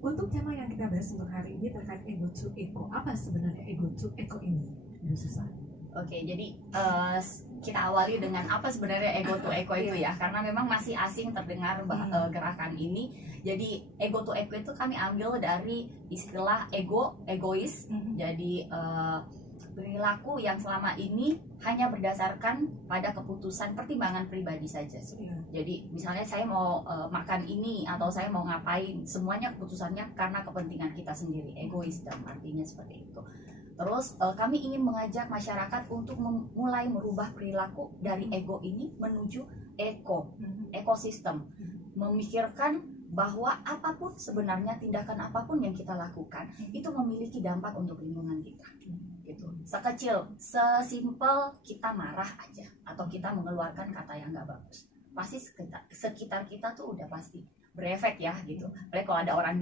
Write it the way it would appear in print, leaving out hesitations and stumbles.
Untuk tema yang kita bahas untuk hari ini terkait ego to eco, apa sebenarnya ego to eco ini, Bu Susan? Oke, jadi kita awali dengan apa sebenarnya ego to eco itu ya, karena memang masih asing terdengar gerakan ini. Jadi ego to eco itu kami ambil dari istilah egois. Jadi perilaku yang selama ini hanya berdasarkan pada keputusan pertimbangan pribadi saja. Jadi misalnya saya mau makan ini atau saya mau ngapain, semuanya keputusannya karena kepentingan kita sendiri, egois dan artinya seperti itu. Terus kami ingin mengajak masyarakat untuk mulai merubah perilaku dari ego ini menuju ekosistem, memikirkan bahwa apapun sebenarnya tindakan apapun yang kita lakukan itu memiliki dampak untuk lingkungan kita. Gitu. Sekecil, sesimpel kita marah aja atau kita mengeluarkan kata yang nggak bagus, pasti sekitar kita tuh udah pasti berefek ya gitu. Apalagi kalau ada orang